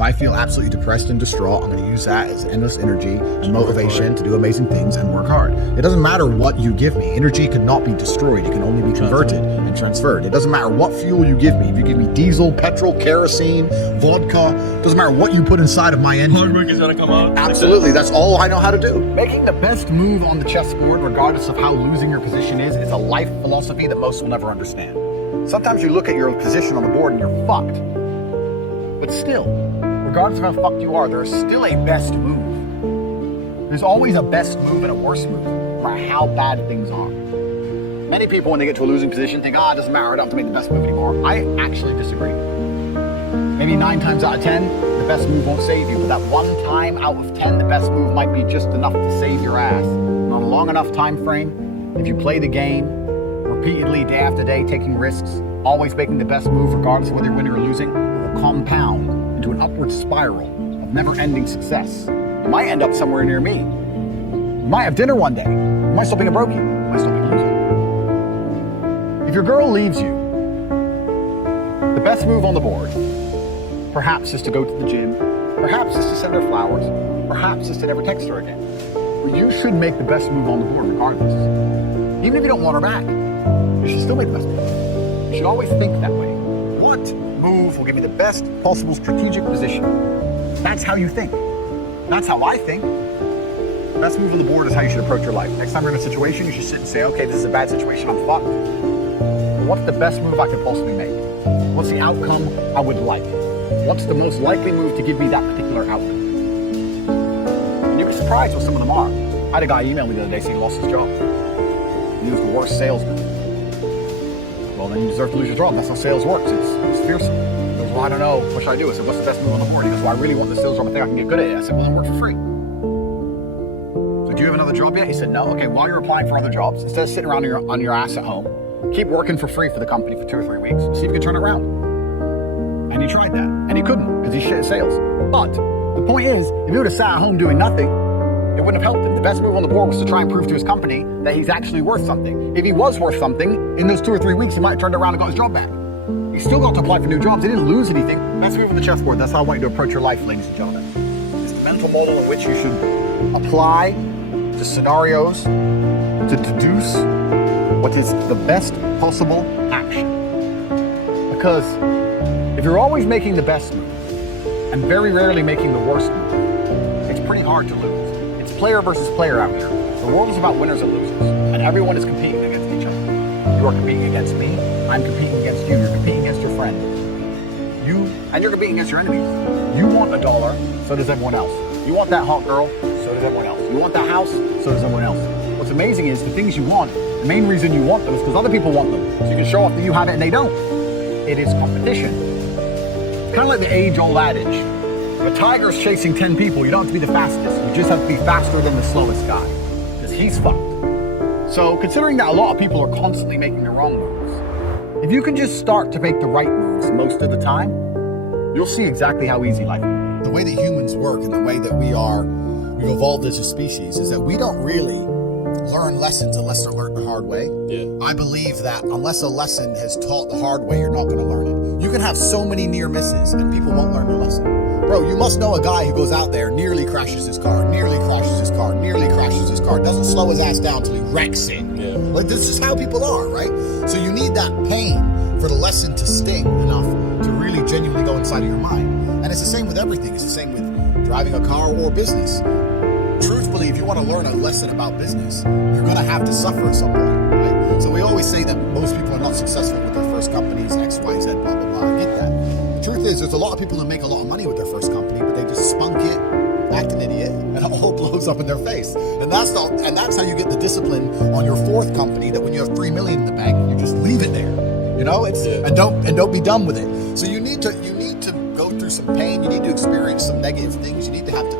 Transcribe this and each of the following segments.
If I feel absolutely depressed and distraught, I'm going to use that as endless energy and motivation to do amazing things and work hard. It doesn't matter what you give me. Energy cannot be destroyed. It can only be converted and transferred. It doesn't matter what fuel you give me. If you give me diesel, petrol, kerosene, vodka, it doesn't matter what you put inside of my engine. Hard work is going to come out. Absolutely. That's all I know how to do. Making the best move on the chessboard, regardless of how losing your position is a life philosophy that most will never understand. Sometimes you look at your position on the board and you're fucked. But still, regardless of how fucked you are, there's still a best move. There's always a best move and a worst move, no matter how bad things are. Many people, when they get to a losing position, think, it doesn't matter, I don't have to make the best move anymore. I actually disagree. Maybe 9 times out of 10, the best move won't save you, but that 1 time out of 10, the best move might be just enough to save your ass. And on a long enough time frame, if you play the game, repeatedly, day after day, taking risks, always making the best move, regardless of whether you're winning or losing, it will compound into an upward spiral of never-ending success. You might end up somewhere near me. You might have dinner one day. You might stop being a brokey. You might stop being a loser. If your girl leaves you, the best move on the board, perhaps is to go to the gym, perhaps is to send her flowers, perhaps is to never text her again. But you should make the best move on the board regardless. Even if you don't want her back, you should still make the best move. You should always think that way. What move will give you the best possible strategic position? That's how you think. That's how I think. The best move on the board is how you should approach your life. Next time you're in a situation, you should sit and say, okay, this is a bad situation, I'm fucked. What's the best move I could possibly make? What's the outcome I would like? What's the most likely move to give me that particular outcome? And you'll be surprised what some of them are. I had a guy email me the other day saying he lost his job. He was the worst salesman. Well, then you deserve to lose your job. That's how sales works. It's fearsome. He goes, well, I don't know. What should I do? I said, what's the best move on the board? He goes, well, I really want the sales job. I think I can get good at it. I said, well, then work for free. So do you have another job yet? He said, no. Okay, while you're applying for other jobs, instead of sitting around on your ass at home, keep working for free for the company for 2 or 3 weeks. See if you can turn it around. And he tried that. And he couldn't because he's shit at sales. But the point is, if he would have sat at home doing nothing, it wouldn't have helped him. The best move on the board was to try and prove to his company that he's actually worth something. If he was worth something, in those 2 or 3 weeks, he might have turned around and got his job back. He still got to apply for new jobs. He didn't lose anything. Best move on the chessboard. That's how I want you to approach your life, ladies and gentlemen. It's the mental model in which you should apply to scenarios to deduce what is the best possible action. Because if you're always making the best move and very rarely making the worst move, it's pretty hard to lose. It's player versus player out here. The world is about winners and losers, and everyone is competing against each other. You are competing against me, I'm competing against you, you're competing against your friend. You're competing against your enemies. You want $1, so does everyone else. You want that hot girl, so does everyone else. You want that house, so does everyone else. What's amazing is the things you want, the main reason you want them is because other people want them. So you can show off that you have it and they don't. It is competition. It's kind of like the age-old adage. If a tiger's chasing 10 people, you don't have to be the fastest. You just have to be faster than the slowest guy. Because he's fucked. So considering that a lot of people are constantly making the wrong moves, if you can just start to make the right moves most of the time, you'll see exactly how easy life is. The way that humans work and the way that we've evolved as a species is that we don't really learn lessons unless they're learned the hard way. Yeah. I believe that unless a lesson is taught the hard way, you're not going to learn it. You can have so many near misses and people won't learn their lesson. Bro, you must know a guy who goes out there, nearly crashes his car, doesn't slow his ass down till he wrecks it. Yeah. Like, this is how people are, right? So you need that pain for the lesson to sting enough to really genuinely go inside of your mind. And it's the same with everything. It's the same with driving a car or business. Truthfully, if you want to learn a lesson about business, you're going to have to suffer at some point, right? So we always say that most people are not successful with their first companies, X, Y, Z, blah, blah, blah. I get that. The truth is, there's a lot of people that make a lot of money with their first company, but they just spunk it, act an idiot, and it all blows up in their face. And that's how you get the discipline on your fourth company, that when you have $3 million in the bank, you just leave it there. You know, and don't be done with it. So you need to go through some pain. You need to experience some negative things. You need to have to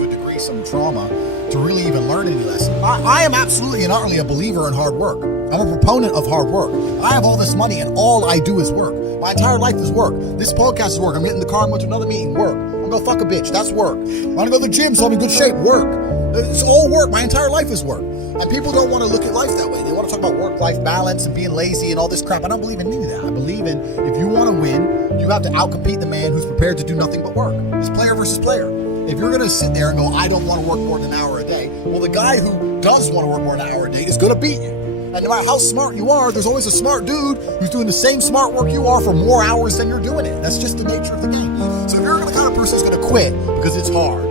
a degree some trauma to really even learn any lesson. I am absolutely and utterly a believer in hard work. I'm a proponent of hard work. I have all this money and all I do is work. My entire life is work. This podcast is work. I'm getting in the car, I'm going to another meeting, work. I'm going to go fuck a bitch, that's work. I'm going to go to the gym so I'm in good shape, work. It's all work. My entire life is work. And people don't want to look at life that way. They want to talk about work-life balance and being lazy and all this crap. I don't believe in any of that. I believe in, if you want to win, you have to outcompete the man who's prepared to do nothing but work. This player versus player. If you're going to sit there and go, I don't want to work more than an hour a day, well, the guy who does want to work more than an hour a day is going to beat you. And no matter how smart you are, there's always a smart dude who's doing the same smart work you are for more hours than you're doing it. That's just the nature of the game. So if you're the kind of person who's going to quit because it's hard,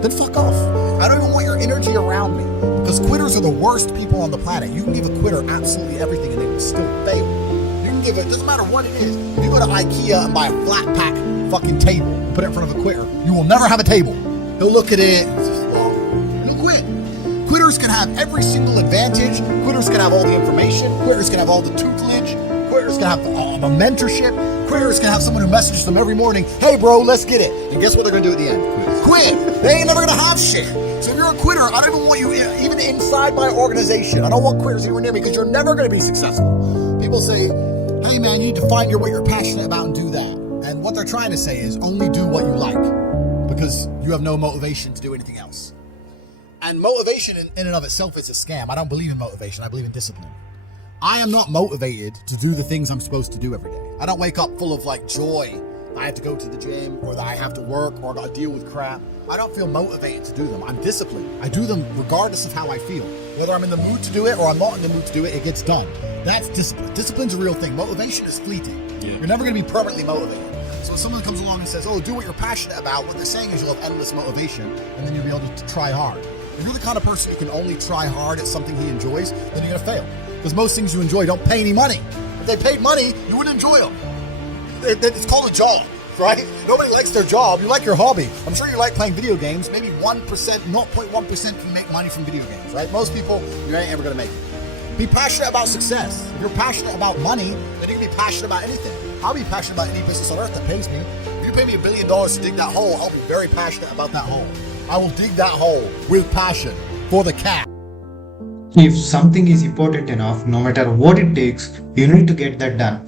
then fuck off. I don't even want your energy around me, because quitters are the worst people on the planet. You can give a quitter absolutely everything and they will still fail. You can give it, doesn't matter what it is. If you go to IKEA and buy a flat pack fucking table and put it in front of a quitter, you will never have a table. He'll look at it and just, he'll quit. Quitters can have every single advantage. Quitters can have all the information. Quitters can have all the tutelage. Quitters can have the mentorship. Quitters can have someone who messages them every morning, hey bro, let's get it. And guess what they're gonna do at the end? Quit. They ain't never gonna have shit. So if you're a quitter, I don't even want you even inside my organization. I don't want quitters anywhere near me, because you're never gonna be successful. People say, hey man, you need to find what you're passionate about and do that. And what they're trying to say is only do what you like, because you have no motivation to do anything else. And motivation in and of itself is a scam. I don't believe in motivation. I believe in discipline. I am not motivated to do the things I'm supposed to do every day. I don't wake up full of like joy. I have to go to the gym, or that I have to work, or I got to deal with crap. I don't feel motivated to do them. I'm disciplined. I do them regardless of how I feel. Whether I'm in the mood to do it or I'm not in the mood to do it, it gets done. That's discipline. Discipline's a real thing. Motivation is fleeting. Yeah. You're never going to be permanently motivated. So if someone comes along and says, oh, do what you're passionate about, what they're saying is you'll have endless motivation, and then you'll be able to try hard. If you're the kind of person who can only try hard at something he enjoys, then you're going to fail. Because most things you enjoy don't pay any money. If they paid money, you wouldn't enjoy them. It's called a job, right? Nobody likes their job. You like your hobby. I'm sure you like playing video games. Maybe 1%, 0.1% can make money from video games, right? Most people, you ain't ever going to make it. Be passionate about success. If you're passionate about money, then you can be passionate about anything. I'll be passionate about any business on earth that pays me. If you pay me $1 billion to dig that hole, I'll be very passionate about that hole. I will dig that hole with passion for the cat. If something is important enough, no matter what it takes, you need to get that done.